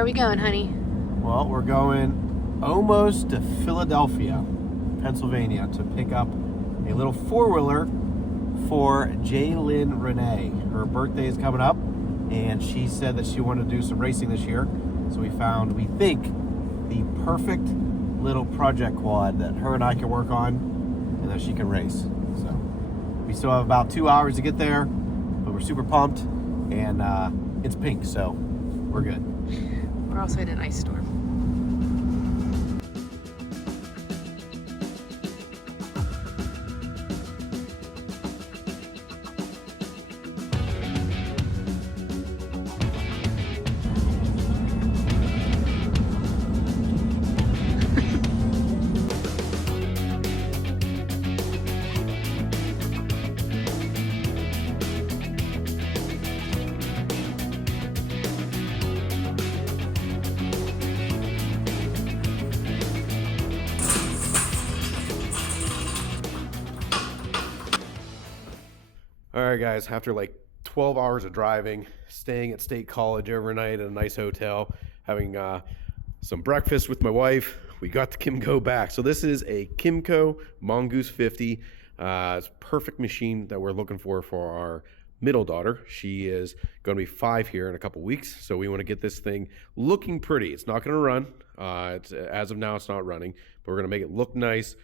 Where are we going, honey? Well, we're going almost to Philadelphia, Pennsylvania, to pick up a little four-wheeler for Jaylyn Renee. Her birthday is coming up, and she said that she wanted to do some racing this year. So we think, the perfect little project quad that her and I can work on and that she can race. So we still have about 2 hours to get there, but we're super pumped, and it's pink, so we're good. We're also in an ice storm. All right, guys, after like 12 hours of driving, staying at State College overnight at a nice hotel, having some breakfast with my wife, we got the Kymco back. So this is a Kymco Mongoose 50. It's a perfect machine that we're looking for our middle daughter. She is going to be 5 here in a couple weeks, so we want to get this thing looking pretty. It's not going to run. As of now, it's not running, but we're going to make it look nice.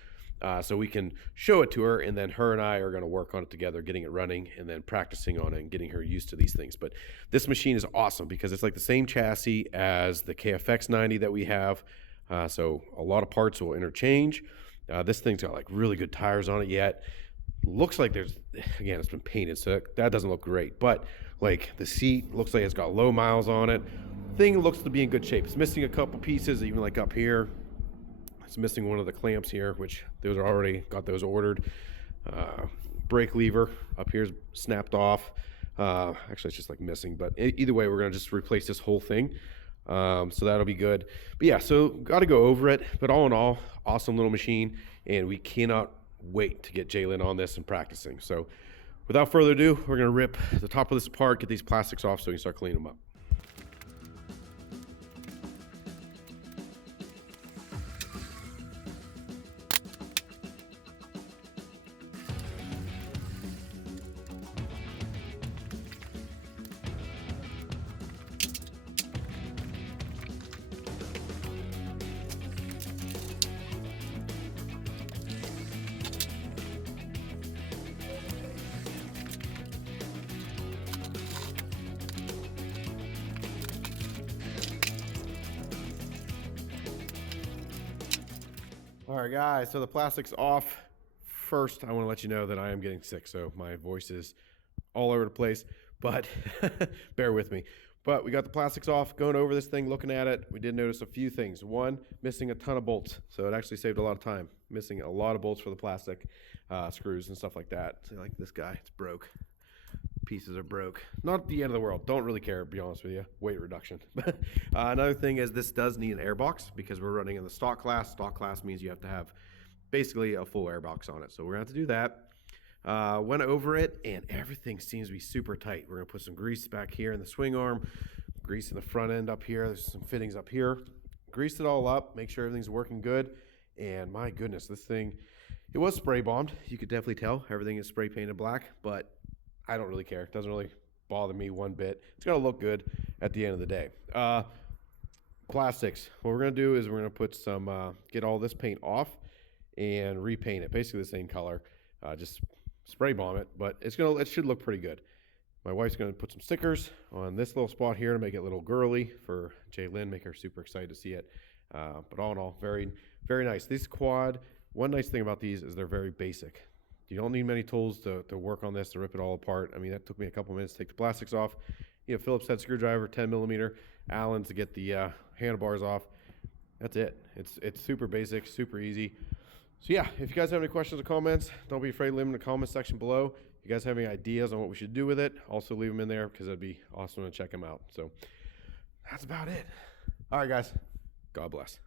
So we can show it to her, and then her and I are going to work on it together, getting it running and then practicing on it and getting her used to these things. But this machine is awesome because it's like the same chassis as the KFX 90 that we have. So a lot of parts will interchange. This thing's got like really good tires on it yet. Looks like again, it's been painted, so that doesn't look great. But like the seat looks like it's got low miles on it. Thing looks to be in good shape. It's missing a couple pieces, even like up here. It's missing one of the clamps here, which those are already got those ordered. Brake lever up here is snapped off. Actually, it's just like missing, but either way, we're gonna just replace this whole thing. So that'll be good. But yeah, so got to go over it. But all in all, awesome little machine, and we cannot wait to get Jaylyn on this and practicing. So without further ado, we're gonna rip the top of this apart, get these plastics off so we can start cleaning them up. All right, guys, so the plastic's off. First, I want to let you know that I am getting sick, so my voice is all over the place, but bear with me. But we got the plastics off, going over this thing, looking at it. We did notice a few things. One, missing a ton of bolts, so it actually saved a lot of time. Missing a lot of bolts for the plastic screws and stuff like that. So like this guy, it's broke. Pieces are broke. Not the end of the world. Don't really care, to be honest with you. Weight reduction. Another thing is this does need an airbox because we're running in the stock class. Stock class means you have to have basically a full airbox on it. So we're going to have to do that. Went over it, and everything seems to be super tight. We're going to put some grease back here in the swing arm, grease in the front end up here. There's some fittings up here. Grease it all up, make sure everything's working good. And my goodness, this thing, it was spray bombed. You could definitely tell everything is spray painted black, but I don't really care. It doesn't really bother me one bit. It's going to look good at the end of the day. Plastics. What we're going to do is we're going to put some, get all this paint off and repaint it. Basically the same color. Just spray bomb it, but it should look pretty good. My wife's going to put some stickers on this little spot here to make it a little girly for Jaylyn, make her super excited to see it. But all in all, very, very nice. This quad, one nice thing about these is they're very basic. You don't need many tools to work on this, to rip it all apart. I mean, that took me a couple minutes to take the plastics off. You know, Phillips head screwdriver, 10 millimeter, Allen to get the handlebars off. That's it. It's super basic, super easy. So yeah, if you guys have any questions or comments, don't be afraid to leave them in the comment section below. If you guys have any ideas on what we should do with it, also leave them in there because it'd be awesome to check them out. So that's about it. All right, guys. God bless.